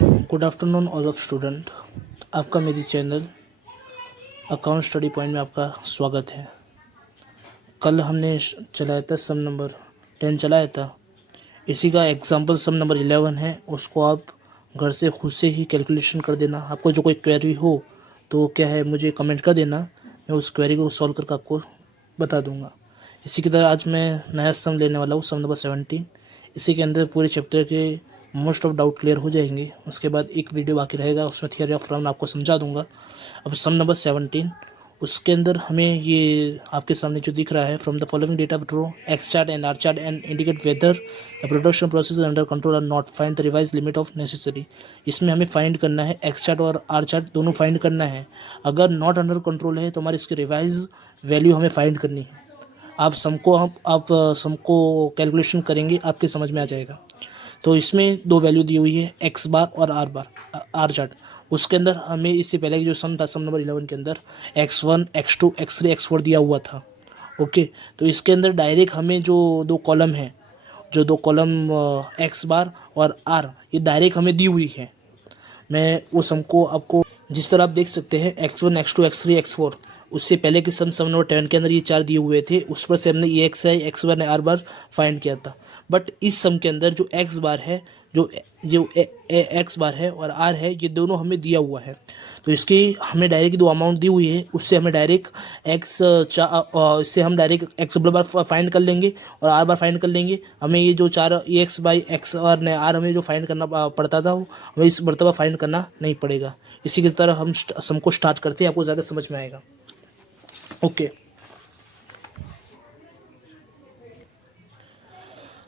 Good afternoon all of student. आपका मेरी channel account study point में आपका स्वागत है। कल हमने चलाया था सम नंबर 10 चलाया था। इसी का एग्जांपल सम नंबर 11 है। उसको आप घर से खुद से ही कैलकुलेशन कर देना। आपको जो कोई क्वेरी हो तो क्या है मुझे कमेंट कर देना, मैं उस क्वेरी को सॉल्व करके आपको बता दूंगा। इसी की तरह आज मैं नया सम लेने वाला हूँ, सम नंबर 17। इसी के अंदर पूरे चैप्टर के मोस्ट ऑफ डाउट क्लियर हो जाएंगे। उसके बाद एक वीडियो बाकी रहेगा, उसमें थियरी ऑफ राउंड आपको समझा दूंगा। अब सम नंबर 17, उसके अंदर हमें ये आपके सामने जो दिख रहा है, from the following data draw X chart and R chart and indicate whether the production process under control or not, find the revise limit of necessary. इसमें हमें फाइंड करना है एक्स चार्ट और आर चार्ट दोनों find करना है। अगर not under control है तो हमारे इसकी रिवाइज वैल्यू हमें फाइंड करनी है। आप समको कैलकुलेशन करेंगे, आपके समझ में आ जाएगा। तो इसमें दो वैल्यू दी हुई है, एक्स बार और आर बार, आर चार्ट। उसके अंदर हमें इससे पहले जो सम था, सम नंबर 11 के अंदर x1 x2 x3 x4 दिया हुआ था। ओके, तो इसके अंदर डायरेक्ट हमें जो दो कॉलम है, जो दो कॉलम एक्स बार और आर, ये डायरेक्ट हमें दी हुई है। मैं वो सम को आपको जिस तरह आप देख सकते हैं x1 x2 x3 x4, उससे पहले के सम नंबर 10 के अंदर ये चार दिए हुए थे, उस पर से हमने ये एक्स है x bar are bar find किया था। बट इस सम के अंदर जो एक्स बार है, जो जो एक्स बार है और आर है, ये दोनों हमें दिया हुआ है। तो इसकी हमें डायरेक्ट दो अमाउंट दी हुई है, उससे हमें डायरेक्ट इससे हम डायरेक्ट एक्स बार फाइंड कर लेंगे और आर बार फाइंड कर लेंगे। हमें ये जो चार एक्स बाई एक्स और ने आर हमें जो फाइंड करना पड़ता था, वो हमें इस मरतबा फाइंड करना नहीं पड़ेगा। इसी की तरह हम सम को स्टार्ट करते हैं, आपको ज़्यादा समझ में आएगा। ओके,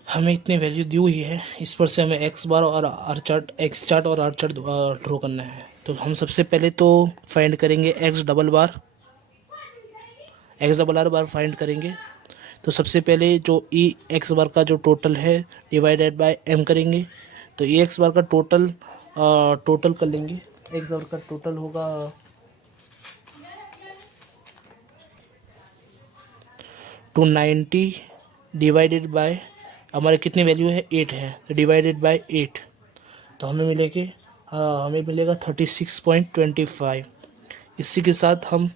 हमें इतनी वैल्यू दी हुई है, इस पर से हमें एक्स बार और आर चार्ट, एक्स चार्ट और आर चार्ट ड्रॉ करना है। तो हम सबसे पहले तो फाइंड करेंगे X double bar, X double R bar find करेंगे। तो सबसे पहले जो ई एक्स बार का जो टोटल है डिवाइडेड बाय एम करेंगे। तो ई एक्स बार का टोटल कर लेंगे। एक्स बार का टोटल होगा 290 डिवाइडेड बाय, हमारे कितनी वैल्यू है 8 है, डिवाइडेड बाय 8। तो हमें मिलेगा 36.25। इसी के साथ हम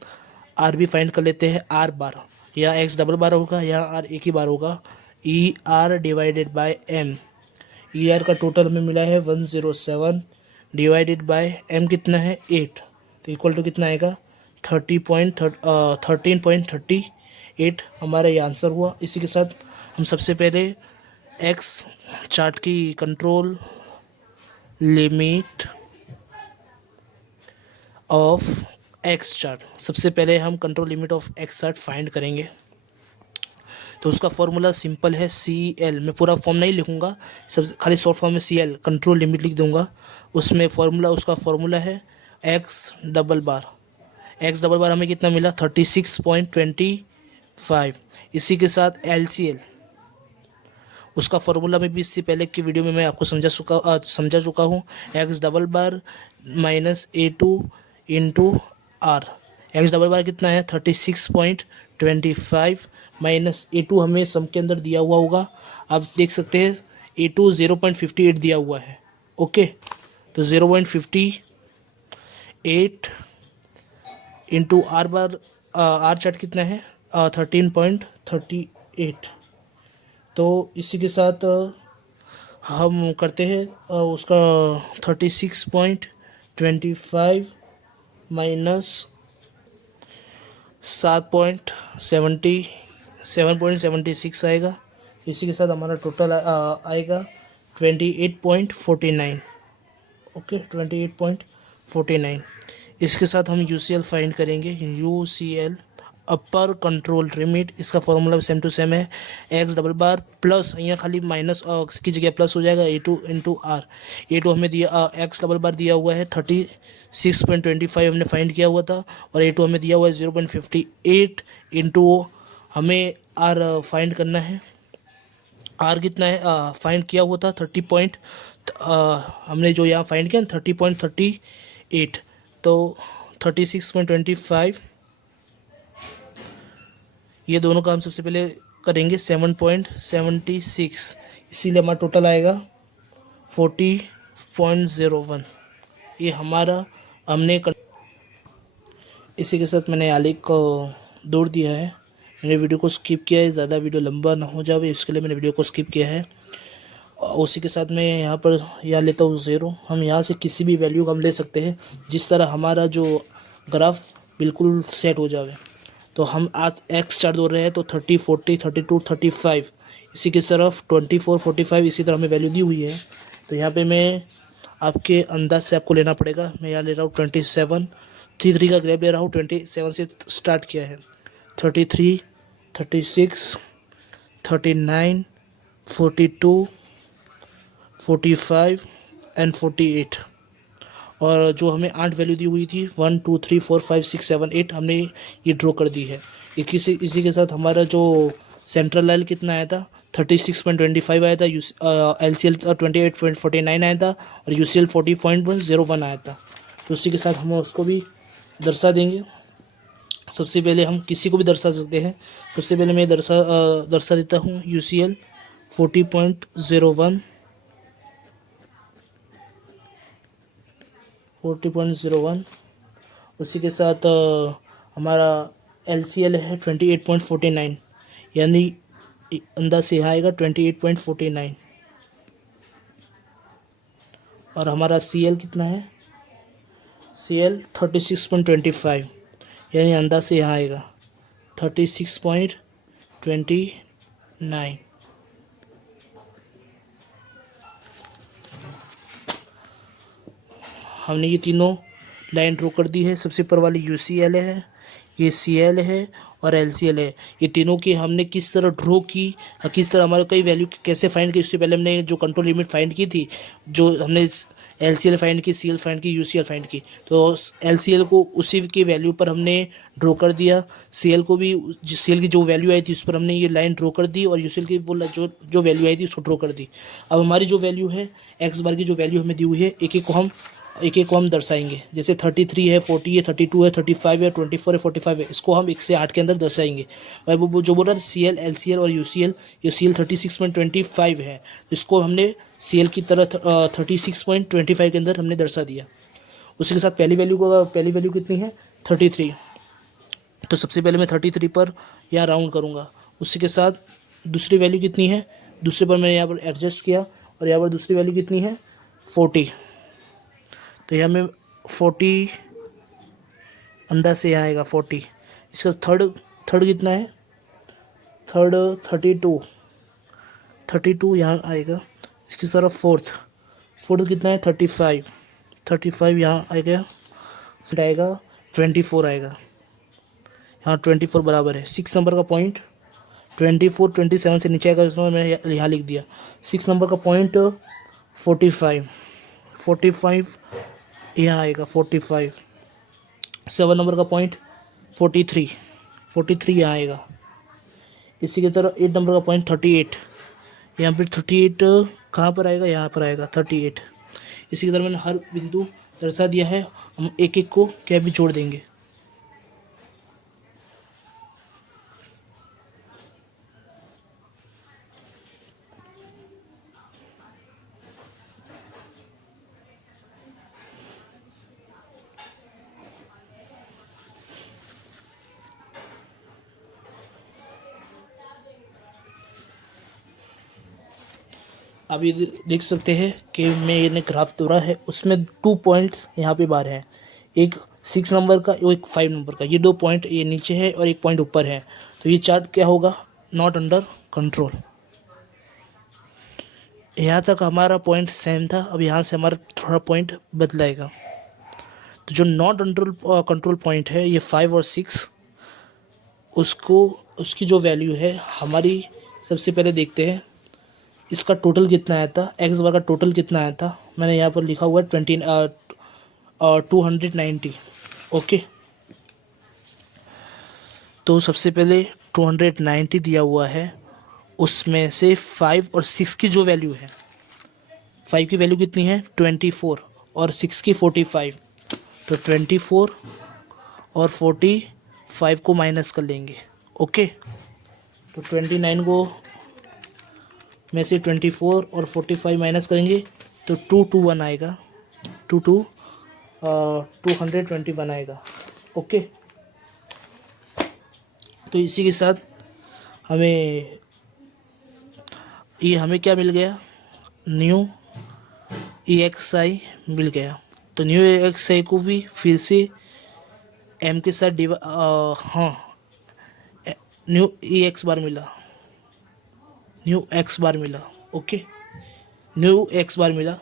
आर भी फाइंड कर लेते हैं, आर बार या एक्स डबल बार होगा या आर एक ही बार होगा। E R divided by M, E R का टोटल हमें मिला है 107 डिवाइडेड बाय एम कितना है 8। तो इक्वल टू कितना आएगा 13.38 हमारा ये आंसर हुआ। इसी के साथ हम सबसे पहले एक्स चार्ट की control limit of x chart, सबसे पहले हम control limit of x chart find करेंगे। तो उसका फॉर्मूला सिंपल है, सी एल। मैं पूरा फॉर्म नहीं लिखूंगा, सब खाली शॉर्ट फॉर्म में सी एल कंट्रोल लिमिट लिख दूंगा। उसमें उसका फॉर्मूला है x double bar. X double बार हमें कितना मिला 36.25। इसी के साथ एल सी एल, उसका फॉर्मूला में भी इससे पहले की वीडियो में मैं आपको समझा चुका हूँ। X double bar minus A2 into R. X double bar कितना है 36.25 माइनस A2 हमें सम के अंदर दिया हुआ होगा, आप देख सकते हैं A2 0.58 दिया हुआ है। ओके, तो 0.58 into R bar, R chart कितना है 13.38। तो इसी के साथ हम करते हैं उसका 36.25 माइनस 7.76 आएगा। इसी के साथ हमारा टोटल आएगा 28.49। ओके, 28.49। इसके साथ हम UCL फाइंड करेंगे, UCL अपर कंट्रोल लिमिट। इसका फॉर्मूला सेम टू सेम है, एक्स डबल बार प्लस, यहाँ खाली माइनस की जगह प्लस हो जाएगा, A2 इंटू आर। A2 हमें दिया, एक्स डबल बार दिया हुआ है 36.25 हमने फाइंड किया हुआ था, और A2 हमें दिया हुआ है 0.58 इंटू हमें आर फाइंड करना है। आर कितना है फाइंड किया हुआ था 30 हमने जो यहाँ फाइंड किया 30.38। तो 36.25, ये दोनों का हम सबसे पहले करेंगे 7.76, इसीलिए हमारा टोटल आएगा 40 0.01 ये हमारा हमने इसी के साथ मैंने आलेख को दौड़ दिया है। मैंने वीडियो को स्किप किया है, ज़्यादा वीडियो लंबा ना हो जाए इसके लिए मैंने वीडियो को स्किप किया है। उसी के साथ मैं यहाँ पर यहाँ लेता हूँ 0। हम यहाँ से किसी भी वैल्यू को हम ले सकते हैं जिस तरह हमारा जो ग्राफ बिल्कुल सेट हो जाए। तो हम आज एक्स चार्ट दौड़ रहे हैं तो 30, 40, 32, 35 इसी की तरफ 24, 45 इसी तरह हमें वैल्यू दी हुई है। तो यहाँ पे मैं आपके अंदाज से आपको लेना पड़ेगा। मैं यहाँ ले रहा हूँ 27, 3 का ग्रैप ले रहा हूँ। 27 से स्टार्ट किया है, 33, 36, 39, 42, 45 एंड 48। और जो हमें 8 वैल्यू दी हुई थी 1, 2, 3, 4, 5, 6, 7, 8 हमने ये ड्रॉ कर दी है। इसी के साथ हमारा जो सेंट्रल लाइन कितना आया था 36.25 आया था। LCL 28.49 आया था और UCL 40.01 आया था। तो उसी के साथ हम उसको भी दर्शा देंगे। सबसे पहले हम किसी को भी दर्शा सकते हैं। सबसे पहले मैं दर्शा देता हूँ UCL 40.01 उसी के साथ हमारा LCL है 28.49 यानी अंदाज से यहाँ आएगा 28.49। और हमारा CL कितना है CL 36.25 यानी अंदाज से यहाँ आएगा 36.29। हमने ये तीनों लाइन ड्रॉ कर दी है। सबसे ऊपर वाली UCL है, ये CL है और LCL है। ये तीनों की हमने किस तरह ड्रॉ की, किस तरह हमारे कई वैल्यू कैसे फाइंड की। इससे पहले हमने जो कंट्रोल लिमिट फाइंड की थी, जो हमने LCL फाइंड की, CL फाइंड की, UCL फाइंड की। तो LCL को उसी की वैल्यू पर हमने ड्रॉ कर दिया। CL को भी CL की जो वैल्यू आई थी उस पर हमने ये लाइन ड्रॉ कर दी और UCL की वो जो वैल्यू आई थी उसको ड्रॉ कर दी। अब हमारी जो वैल्यू है एक्स बार की जो वैल्यू हमें दी हुई है एक एक को हम दर्शाएंगे। जैसे 33 है, 40 है, 32 है, 35 है, 24 है, 45 है। इसको हम 1 से 8 के अंदर दर्शाएंगे। भाई वो जो बोल रहा था CL, LCL और UCL, ये CL 36.25 है। इसको हमने CL की तरह 36.25 के अंदर हमने दर्शा दिया। उसी के साथ पहली वैल्यू कितनी है 33। तो सबसे पहले मैं 33 पर यहाँ राउंड करूँगा। उसी के साथ दूसरी वैल्यू कितनी है, दूसरे पर मैंने यहाँ पर एडजस्ट किया और यहाँ पर दूसरी वैल्यू कितनी है 40। तो यहाँ में 40 अंदाज से यहाँ आएगा 40। इसका थर्ड कितना है थर्ड 32 यहाँ आएगा। इसकी तरफ फोर्थ कितना है 35 यहाँ आएगा। फिर आएगा 24 आएगा। यहाँ 24 बराबर है 6 नंबर का पॉइंट। 24 27 से नीचे आएगा, इसमें मैंने यहाँ लिख दिया। 6 नंबर का पॉइंट 45 यहाँ आएगा 45। 7 नंबर का पॉइंट 43 यहाँ आएगा। इसी की तरह 8 नंबर का पॉइंट 38। यहाँ पर 38 कहाँ पर आएगा, यहाँ पर आएगा 38। इसी की तरह मैंने हर बिंदु दर्शा दिया है। हम एक एक को क्या भी जोड़ देंगे। आप ये देख सकते हैं कि मैंने ग्राफ दौड़ा है, उसमें 2 पॉइंट्स यहाँ पे बाहर हैं, एक 6 नंबर का और एक 5 नंबर का। ये 2 पॉइंट ये नीचे है और एक पॉइंट ऊपर है। तो ये चार्ट क्या होगा, नॉट अंडर कंट्रोल। यहाँ तक हमारा पॉइंट सेम था, अब यहाँ से हमारा थोड़ा पॉइंट बदलाएगा। तो जो नॉट अंडर कंट्रोल पॉइंट है ये 5 और 6, उसकी जो वैल्यू है हमारी, सबसे पहले देखते हैं इसका टोटल कितना आया था। एक्स बार का टोटल कितना आया था, मैंने यहाँ पर लिखा हुआ है 290। ओके, तो सबसे पहले 290 दिया हुआ है। उसमें से 5 और 6 की जो वैल्यू है, 5 की वैल्यू कितनी है 24 और 6 की 45। तो 24 और 45 को माइनस कर लेंगे। ओके, तो 29 को में से 24 और 45 माइनस करेंगे तो 221 आएगा, 221 आएगा। ओके, तो इसी के साथ हमें क्या मिल गया, न्यू EXI मिल गया। तो न्यू EXI को भी फिर से m के साथ न्यू EX बार मिला, न्यू X बार मिला। ओके, न्यू X बार मिला,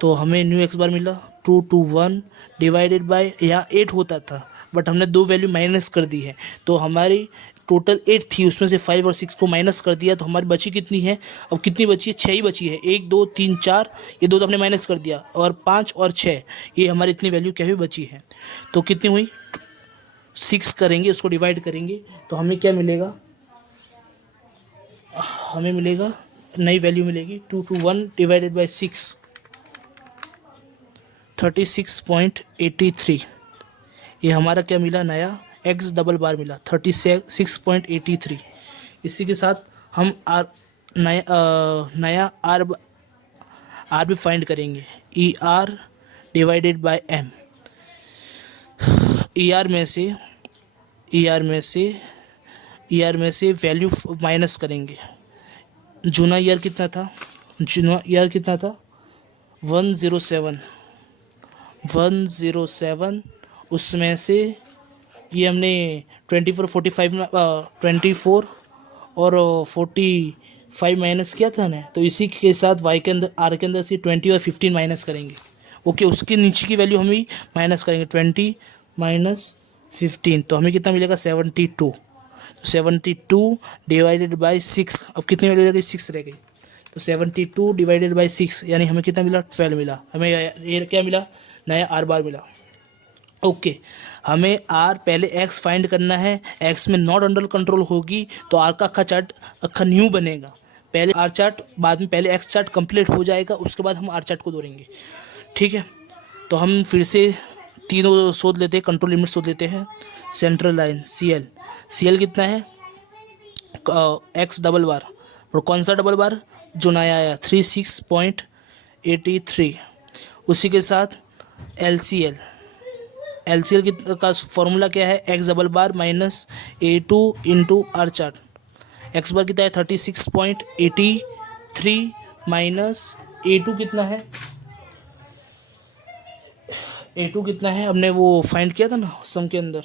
तो हमें न्यू X बार मिला 221 डिवाइडेड बाय, यहाँ 8 होता था बट हमने 2 वैल्यू माइनस कर दी है, तो हमारी टोटल 8 थी, उसमें से 5 और 6 को माइनस कर दिया, तो हमारी बची कितनी है, अब कितनी बची है, 6 ही बची है। 1 2 3 4, ये 2 तो हमने माइनस कर दिया, और 5 और 6, ये हमारी इतनी वैल्यू क्या हुई, बची है। तो कितनी हुई, 6 करेंगे, उसको डिवाइड करेंगे तो हमें क्या मिलेगा, हमें मिलेगा नई वैल्यू मिलेगी 221 डिवाइडेड बाई 6, 36.83। ये हमारा क्या मिला, नया x डबल बार मिला 36.83। इसी के साथ हम नया r भी फाइंड करेंगे, ER divided by m। ER में से वैल्यू माइनस करेंगे। जूना ईयर कितना था, 107, उसमें से ये हमने 24 और 45 माइनस किया था ना, तो इसी के साथ y के अंदर, r के अंदर से 20 और 15 माइनस करेंगे। ओके, उसके नीचे की वैल्यू हम ही माइनस करेंगे, 20 माइनस 15, तो हमें कितना मिलेगा, 72। 72 डिवाइडेड बाई 6, अब कितनी वैल्यू रह गई, 6 रह गई, तो 72 डिवाइडेड बाई 6, यानी हमें कितना मिला, 12 मिला। हमें ये क्या मिला, नया r बार मिला। ओके, हमें r पहले x फाइंड करना है, x में नॉट अंडर कंट्रोल होगी तो r का अक्खा चार्ट अक्खा न्यू बनेगा। पहले r चार्ट, बाद में पहले x चार्ट कंप्लीट हो जाएगा, उसके बाद हम r चार्ट को दौड़ेंगे। ठीक है, तो हम फिर से तीनों शोध लेते हैं, कंट्रोल लिमिट शोध लेते हैं। सेंट्रल लाइन CL कितना है, x डबल बार, और कौन सा डबल बार, जो नया आया 36.83। उसी के साथ LCL का फॉर्मूला क्या है, x double bar minus A2 into R chart. x bar कितना है, 36.83 माइनस A2 कितना है, A2 कितना है, हमने वो फाइंड किया था ना सम के अंदर,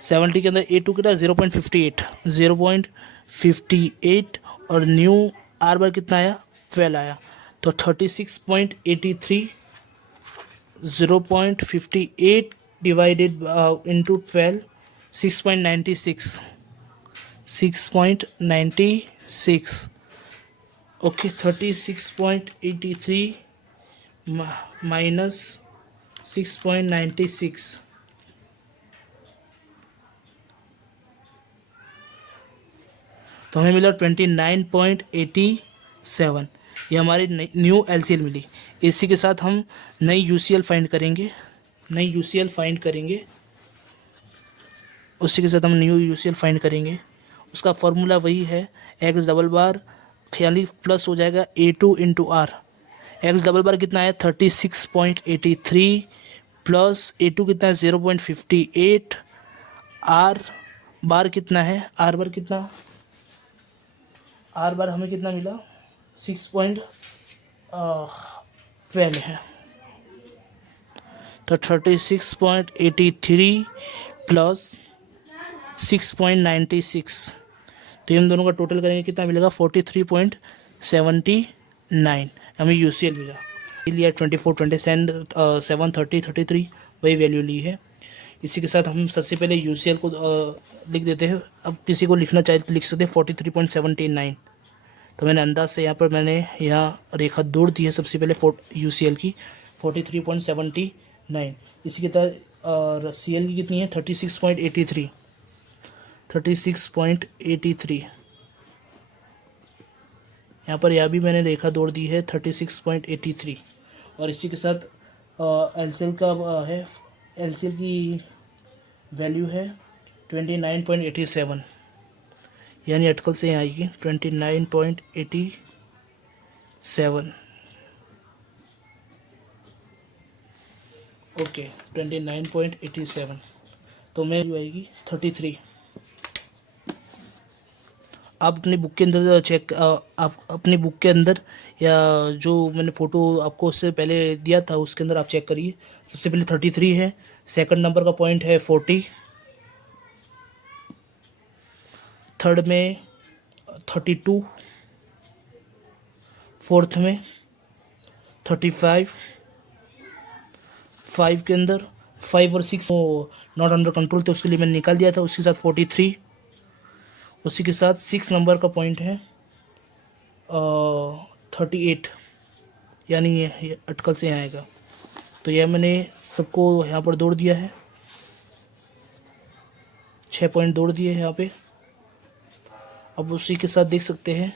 70 के अंदर A2 कितना है, 0.58, और न्यू R बार कितना आया, 12 आया, तो 36.83 0.58 डिवाइडेड इंटू 12, 6.96। ओके, 36.83 माइनस 6.96, तो हमें मिला 29.87। ये हमारी न्यू LCL मिली। इसी के साथ हम नई UCL फाइंड करेंगे, उसी के साथ हम न्यू UCL फाइंड करेंगे। उसका फॉर्मूला वही है, x डबल बार ख्याली प्लस हो जाएगा A2 into R। x double bar कितना है, 36.83 प्लस A2 कितना है, 0.58, R बार कितना है, R बार हमें कितना मिला, 6.12 है, तो 36.83 प्लस 6.96, तो इन दोनों का टोटल करेंगे कितना मिलेगा, 43.79 हमें UCL मिला। लिया 24, 27, 7, 30, 33 वही वैल्यू ली है। इसी के साथ हम सबसे पहले UCL को लिख देते हैं। अब किसी को लिखना चाहे तो लिख सकते हैं 43.79। तो मैंने अंदाज से यहाँ रेखा दौड़ दी है सबसे पहले UCL की 43.79। इसी के तरह और CL की कितनी है, 36.83। यहाँ पर यह भी मैंने रेखा दौड़ दी है 36.83। और इसी के साथ LCL का है, LCL की वैल्यू है 29.87, यानी अटकल से यहाँ आएगी 29.87। ओके 29.87, तो मैं जो आएगी 33। आप अपनी बुक के अंदर चेक, आप अपनी बुक के अंदर या जो मैंने फ़ोटो आपको उससे पहले दिया था उसके अंदर आप चेक करिए। सबसे पहले 33 है, सेकंड नंबर का पॉइंट है 40, थर्ड में 32, फोर्थ में 35, 5 के अंदर 5 और 6 नॉट अंडर कंट्रोल थे, उसके लिए मैंने निकाल दिया था। उसके साथ 43, उसी के साथ 6 नंबर का पॉइंट है 38, यानी ये अटकल से यहाँ आएगा। तो यह मैंने सबको यहाँ पर दौड़ दिया है, 6 पॉइंट दौड़ दिए हैं यहाँ पे। अब उसी के साथ देख सकते हैं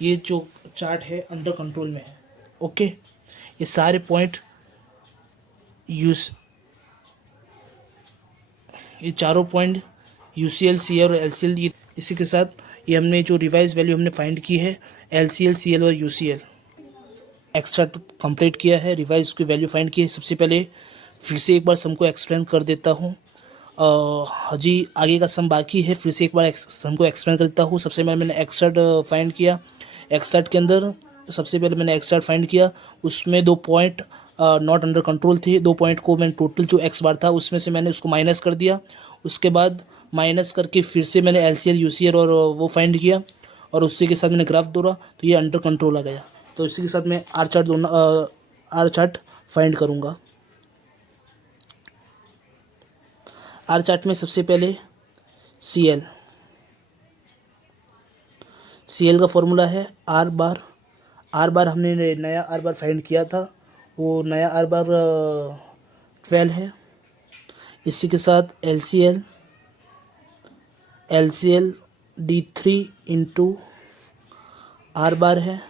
ये जो चार्ट है अंडर कंट्रोल में है। ओके, ये सारे पॉइंट ये चारों पॉइंट UCL, CL और LCL, ये इसी के साथ ये हमने जो रिवाइज वैल्यू हमने फाइंड की है LCL, CL और UCL, एक्सट्रैक्ट कंप्लीट किया है, रिवाइज की वैल्यू फाइंड की है। सबसे पहले फिर से एक बार सम को एक्सप्लेन कर देता हूँ। हजी आगे का सम बाकी है, फिर से एक बार सम को एक्सप्लेन कर देता हूँ। सबसे पहले मैंने एक्सट्रैक्ट फाइंड किया। एक्सट्रैक्ट के अंदर सबसे पहले मैंने एक्सट्रैक्ट फाइंड किया, उसमें 2 पॉइंट नॉट अंडर कंट्रोल थे। 2 पॉइंट को मैंने टोटल जो एक्स बार था उसमें से मैंने उसको माइनस कर दिया। उसके बाद माइनस करके फिर से मैंने LCL, UCL और वो फाइंड किया, और उसी के साथ मैंने ग्राफ दौड़ा तो ये अंडर कंट्रोल आ गया। तो इसी के साथ मैं आर चार्ट फाइंड करूँगा। आर चार्ट में सबसे पहले CL का फॉर्मूला है आर बार। आर बार हमने नया आर बार फाइंड किया था, वो नया आर बार 12 है। इसी के साथ LCL D3 इंटू आर बार है।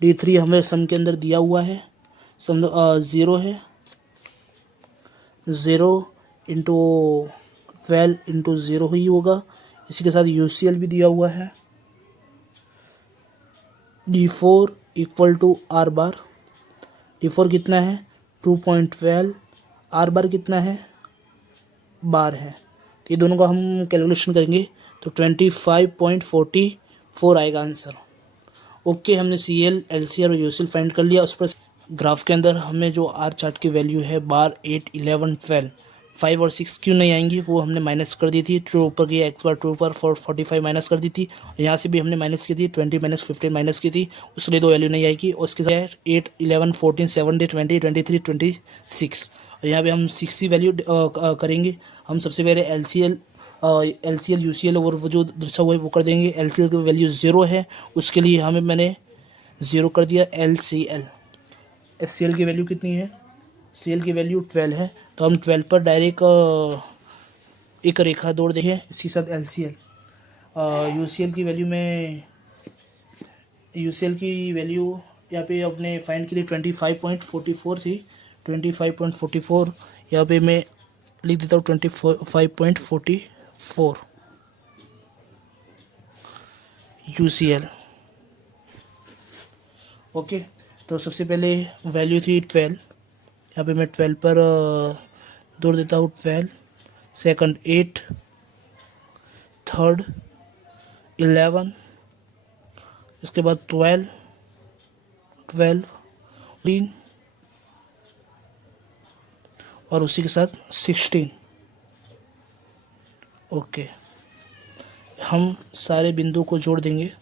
D3 हमें सम के अंदर दिया हुआ है, सम 0 है, 0 इंटू 12 इंटू 0 ही होगा। इसी के साथ UCL भी दिया हुआ है, D4 equal to are bar. D4 कितना है 2.12, आर बार कितना है बार है। तो ये दोनों का हम कैलकुलेशन करेंगे तो 25.44 आएगा आंसर। ओके, हमने CL, LCL और UCL फाइंड कर लिया। उस पर ग्राफ के अंदर हमें जो आर चार्ट की वैल्यू है बार 8, 11, 12, 5 और 6 क्यों नहीं आएंगी, वो हमने माइनस कर दी थी। ट्रू ऊपर की एक्स बार ट्रू पर 45 माइनस कर दी थी, यहाँ से भी हमने माइनस की थी 20 माइनस 15 माइनस की थी, उसके लिए 2 वैल्यू नहीं आएगी। और उसके साथ 8, 11, 14, 17, 20, 23, 26, और यहाँ पे हम 6 की वैल्यू करेंगे। हम सबसे पहले LCL, UCL और वो जो दर्शा हुआ है वो कर देंगे। LCL की वैल्यू 0 है, उसके लिए मैंने 0 कर दिया। HCL की वैल्यू कितनी है, CL की वैल्यू 12 है, तो हम 12 पर डायरेक्ट एक रेखा दौड़ देंगे। इसी साथ LCL, UCL की वैल्यू में यहाँ पे अपने फाइंड के लिए 25.44 थी। 25.44 यहाँ पे मैं लिख देता हूँ 25.44 UCL। ओके, तो सबसे पहले वैल्यू थी 12, यहाँ पे मैं 12 पर दौड़ देता हूँ 12, सेकंड 8, थर्ड 11, इसके बाद 12, 13 और उसी के साथ 16। ओके, हम सारे बिंदु को जोड़ देंगे।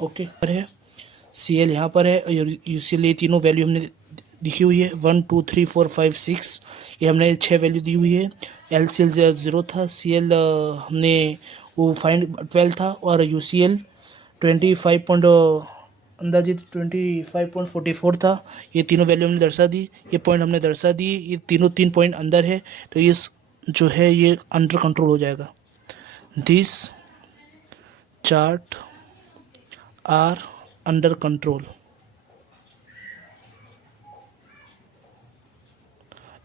ओके, पर है CL यहाँ पर है और UCL, ये तीनों वैल्यू हमने लिखी हुई है 1, 2, 3, 4, 5, 6, ये हमने 6 वैल्यू दी हुई है। LCL 0 था, CL हमने वो फाइंड 12 था, और UCL 25 अंदाजित 25.44 था। ये तीनों वैल्यू हमने दर्शा दी, ये पॉइंट हमने दर्शा दी, ये तीन पॉइंट अंदर है, तो ये जो है ये अंडर कंट्रोल हो जाएगा। This chart R under control.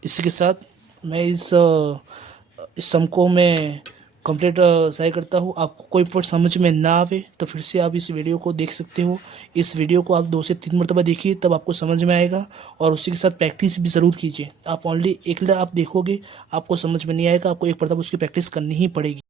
इसी के साथ मैं इस इस सम को मैं कंप्लीट ट्राई करता हूँ। आपको कोई पॉइंट समझ में ना आवे तो फिर से आप इस वीडियो को देख सकते हो। इस वीडियो को आप 2 से 3 मरतबा देखिए, तब आपको समझ में आएगा। और उसी के साथ प्रैक्टिस भी ज़रूर कीजिए। आप ओनली एक आप देखोगे आपको समझ में नहीं आएगा, आपको एक मरतबा उसकी प्रैक्टिस करनी ही पड़ेगी।